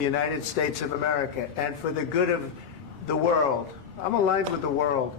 the United States of America and for the good of the world. I'm aligned with the world,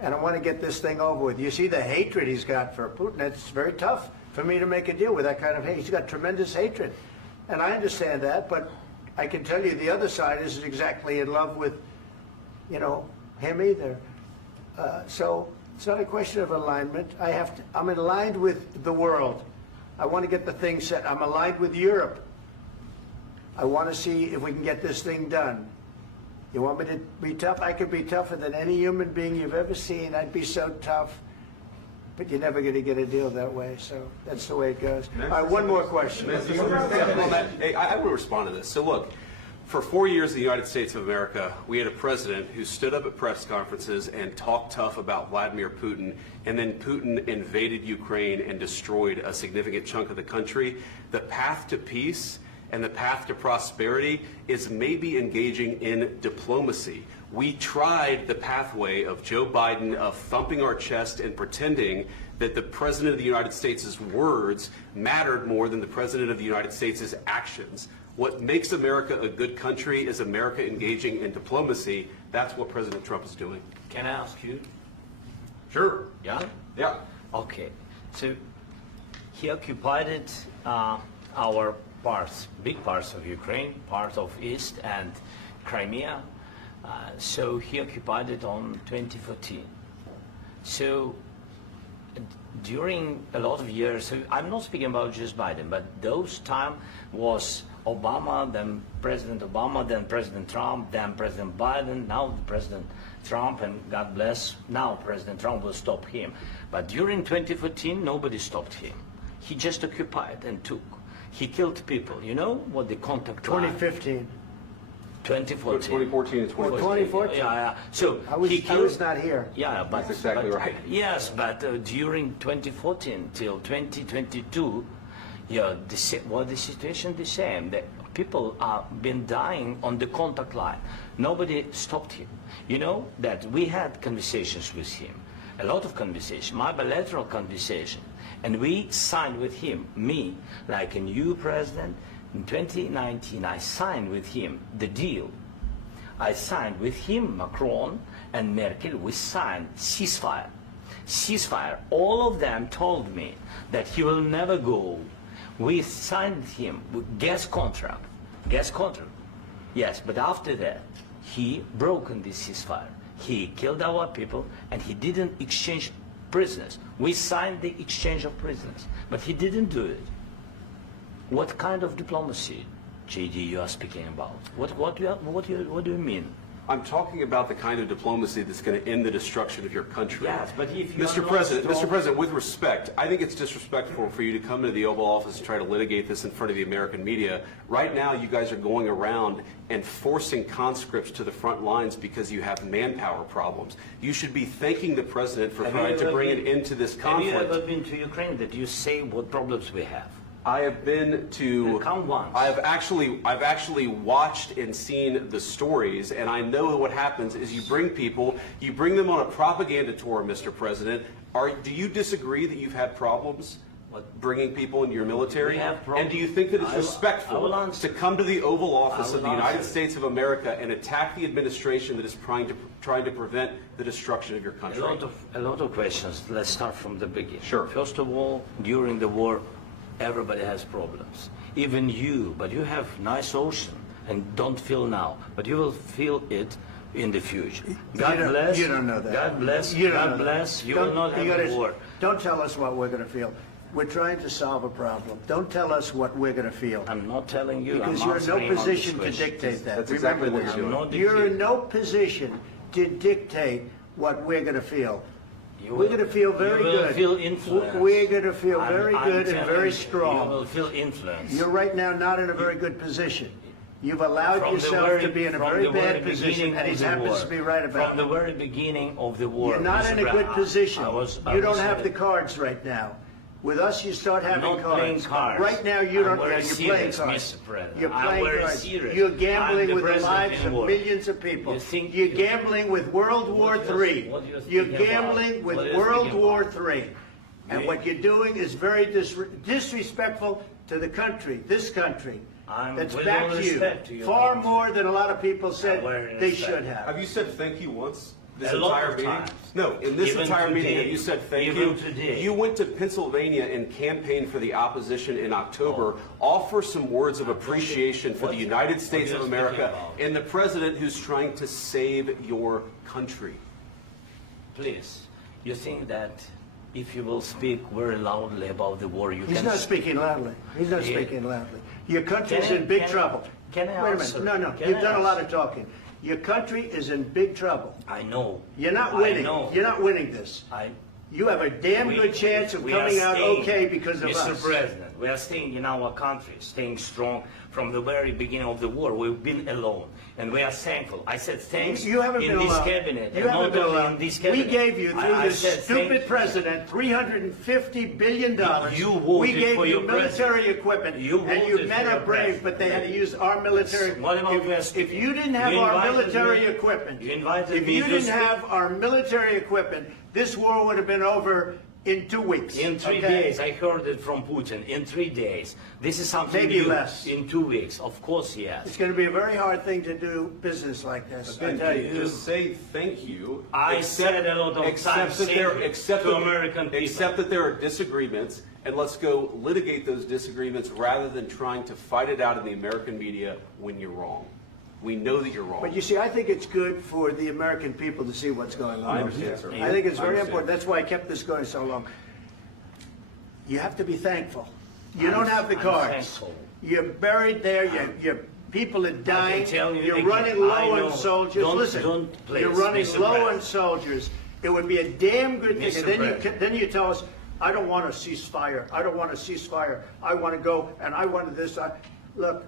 and I want to get this thing over with. You see the hatred he's got for Putin. It's very tough for me to make a deal with that kind of hate. He's got tremendous hatred, and I understand that, but I can tell you the other side isn't exactly in love with, him either. So it's not a question of alignment. I'm aligned with the world. I want to get the thing set. I'm aligned with Europe. I want to see if we can get this thing done. You want me to be tough? I could be tougher than any human being you've ever seen. I'd be so tough. But you're never going to get a deal that way, so that's the way it goes. All right, one more question. Hey, I will respond to this. So look, for 4 years in the United States of America, we had a president who stood up at press conferences and talked tough about Vladimir Putin, and then Putin invaded Ukraine and destroyed a significant chunk of the country. The path to peace and the path to prosperity is maybe engaging in diplomacy. We tried the pathway of Joe Biden of thumping our chest and pretending that the President of the United States' words mattered more than the President of the United States' actions. What makes America a good country is America engaging in diplomacy. That's what President Trump is doing. Can I ask you? Sure. Yeah? Yeah. Okay. So he occupied our parts, big parts of Ukraine, part of East and Crimea. So he occupied it on 2014. So during a lot of years, so I'm not speaking about just Biden, but those time was Obama, then President Obama, then President Trump, then President Biden, now President Trump, and God bless, now President Trump will stop him. But during 2014, nobody stopped him. He just occupied and took. He killed people. You know what the contact 2015. 2014. 2014 and 2014. 2014. Yeah. So I was not here. Yeah, but that's exactly right. Yes, but during 2014 till 2022, the situation the same. The people have been dying on the contact line. Nobody stopped him. You know that we had conversations with him, a lot of conversations, my bilateral conversation, and we signed with him, me, like a new president. In 2019, I signed with him the deal. I signed with him, Macron and Merkel, we signed ceasefire. Ceasefire. All of them told me that he will never go. We signed him with gas contract. Gas contract. Yes, but after that, he broken this ceasefire. He killed our people and he didn't exchange prisoners. We signed the exchange of prisoners, but he didn't do it. What kind of diplomacy, JD, you are speaking about? What do you mean? I'm talking about the kind of diplomacy that's going to end the destruction of your country. Yes, but if you Mr. President, with respect, I think it's disrespectful for you to come to the Oval Office and try to litigate this in front of the American media. Right now, you guys are going around and forcing conscripts to the front lines because you have manpower problems. You should be thanking the President for trying to bring an end to this conflict. Have you ever been to Ukraine that you say what problems we have? I have been to. Come once. I've actually watched and seen the stories, and I know what happens is you bring people, you bring them on a propaganda tour, Mr. President. Do you disagree that you've had problems bringing people into your military? And do you think that it's respectful to come to the Oval Office of the United States of America and attack the administration that is trying to prevent the destruction of your country? A lot of questions. Let's start from the beginning. Sure. First of all, during the war, everybody has problems. Even you, but you have nice ocean and don't feel now, but you will feel it in the future. God bless. You don't know that. God bless. You God bless. You will not have a war. Don't tell us what we're going to feel. We're trying to solve a problem. Don't tell us what we're going to feel. I'm not telling you. Because you're in no position to dictate that. That's exactly what you're doing. You're in no position to dictate what we're going to feel. We're going to feel very good. You will feel influenced. We're going to feel very good and very strong. You will feel influenced. You're right now not in a very good position. You've allowed yourself to be in a very bad position, and he happens to be right about it. From the very beginning of the war. You're not in a good position. You don't have the cards right now. With us, you start having cards. Right now, you don't. You're playing cards. You're playing cards. You're gambling with the lives of millions of people. You're gambling with World War III. You're gambling with World War III. And what you're doing is very disrespectful to the country, this country, that's with backed all you respect to your far country. more than a lot of people said Very they respect. should have. Have you said thank you once? This A lot entire of meeting? times. No, in this Even entire meeting, today. have you said thank Even you? today. You went to Pennsylvania and campaigned for the opposition in October. Offer some words of appreciation for the United States what of are you speaking America about? and the president who's trying to save your country. Please, you think that if you will speak very loudly about the war, you He's can... not speaking loudly. He's not Yeah. speaking loudly. Your country's Can I- in big can I- trouble. can I Wait a answer? minute. No, Can you've I done a lot answer? of talking. Your country is in big trouble. I know. You're not I winning. know. You're not winning this. You have a damn good chance of we are coming out staying, okay because of Mr. us. President, we are staying in our country, staying strong from the very beginning of the war. We've been alone, and we are thankful. I said thanks You haven't in been this alone. cabinet, You and haven't not been only alone. in this We cabinet. gave you, through I this said stupid thank- president, $350 billion. You voted We gave for you your military president. equipment, You and you voted men for are your brave, but they had to use our military. What about If West? you didn't have You our invited military me- equipment, you invited if me you to didn't speak. have our military equipment, this war would have been over in 2 weeks. In 3 okay? days, I heard it from Putin. In 3 days, this is something Maybe new. less. In 2 weeks, of course, yes. It's going to be a very hard thing to do business like this. I tell you. Just say thank you. I said a lot of except times that there, thank you except to that- American people. Except that there are disagreements, and let's go litigate those disagreements rather than trying to fight it out in the American media when you're wrong. We know that you're wrong. But you see, I think it's good for the American people to see what's going on. I understand, sir. I think it's I very understand. important. That's why I kept this going so long. You have to be thankful. You don't have the I'm cards. thankful. You're buried there. Your people are dying. tell you You're again, running low I know. on soldiers. Don't- Listen, don't, please, you're running Mr. low on President. soldiers. It would be a damn good thing. Mr. And then President. then you tell us, I don't want a ceasefire. I don't want a ceasefire. I want to go and I want this. Look,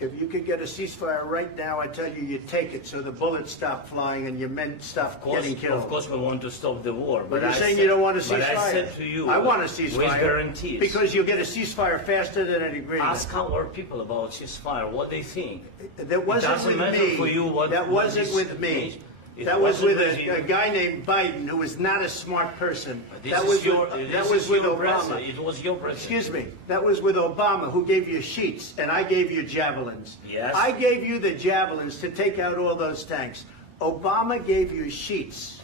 if you could get a ceasefire right now, I tell you, you take it so the bullets stop flying and your men stop getting killed. Of course, we want to stop the war. But you're I saying said- you don't want a ceasefire. But I said to you, I want a with ceasefire. guarantees. Because you'll get a ceasefire faster than an agreement. Ask our people about ceasefire, what they think. That wasn't doesn't with matter me. for you what- That what wasn't this with me. means. It That was wasn't with with you. a guy named Biden who was not a smart person. This That is was your, with, this that was is with your Obama. president. It was your president. Excuse me. That was with Obama, who gave you sheets, and I gave you javelins. Yes. I gave you the javelins to take out all those tanks. Obama gave you sheets.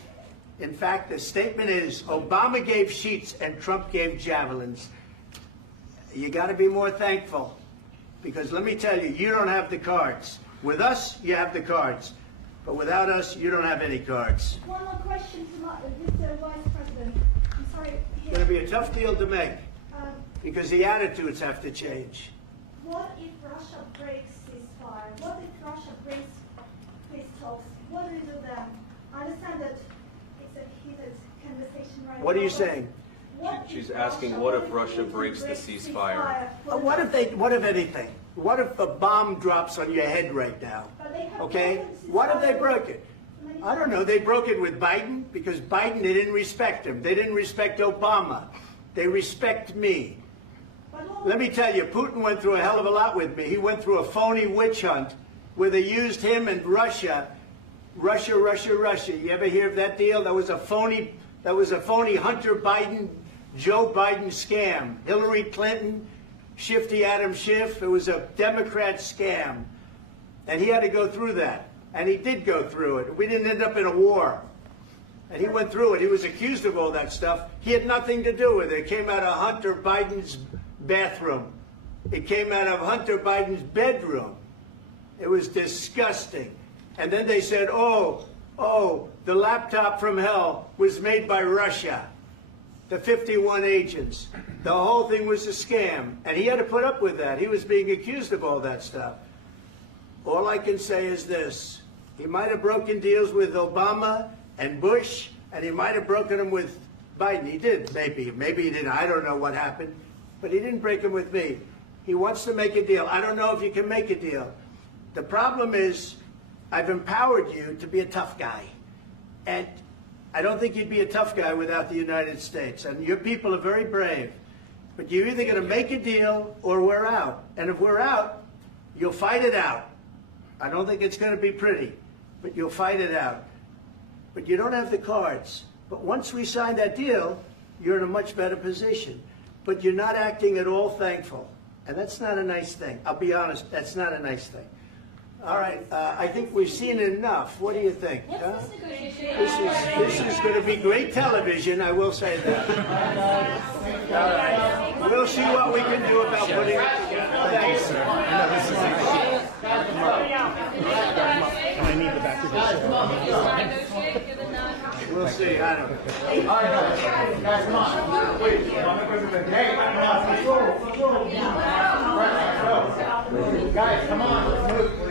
In fact, the statement is Obama gave sheets and Trump gave javelins. You got to be more thankful, because let me tell you, you don't have the cards. With us, you have the cards. But without us, you don't have any cards. One more question to Mr. Vice President. I'm sorry. It's going to be a tough deal to make, Um, because the attitudes have to change. what if Russia breaks ceasefire? What if Russia breaks peace talks? What do you do then? I understand that it's a heated conversation right now. What are you but saying? what if She's asking, what if Russia Putin breaks the breaks ceasefire? What if anything? What if a bomb drops on your head right now? But they have Okay? broken What if they ceasefire broke it? many I don't know. They broke it with Biden because Biden, they didn't respect him. They didn't respect Obama. They respect me. But what- Let me tell you, Putin went through a hell of a lot with me. He went through a phony witch hunt where they used him and Russia. Russia. You ever hear of that deal? That was a phony Hunter Biden, Joe Biden scam. Hillary Clinton, Shifty Adam Schiff. It was a Democrat scam. And he had to go through that. And he did go through it. We didn't end up in a war. And he went through it. He was accused of all that stuff. He had nothing to do with it. It came out of Hunter Biden's bathroom. It came out of Hunter Biden's bedroom. It was disgusting. And then they said, oh, the laptop from hell was made by Russia. The 51 agents. The whole thing was a scam. And he had to put up with that. He was being accused of all that stuff. All I can say is this. He might have broken deals with Obama and Bush, and he might have broken them with Biden. He did, maybe. Maybe he didn't. I don't know what happened. But he didn't break them with me. He wants to make a deal. I don't know if you can make a deal. The problem is, I've empowered you to be a tough guy. And I don't think you'd be a tough guy without the United States. And your people are very brave. But you're either going to make a deal or we're out. And if we're out, you'll fight it out. I don't think it's going to be pretty, but you'll fight it out. But you don't have the cards. But once we sign that deal, you're in a much better position. But you're not acting at all thankful. And that's not a nice thing. I'll be honest, that's not a nice thing. All right, I think we've seen enough. What do you think? Huh? This is going to be great television, I will say that. All right. We'll see what we can do about putting it together. Thanks, sir. I need the back of the We'll see. I don't know. Guys, come on. Wait. Hey, let's go. Guys, come on. Let's move.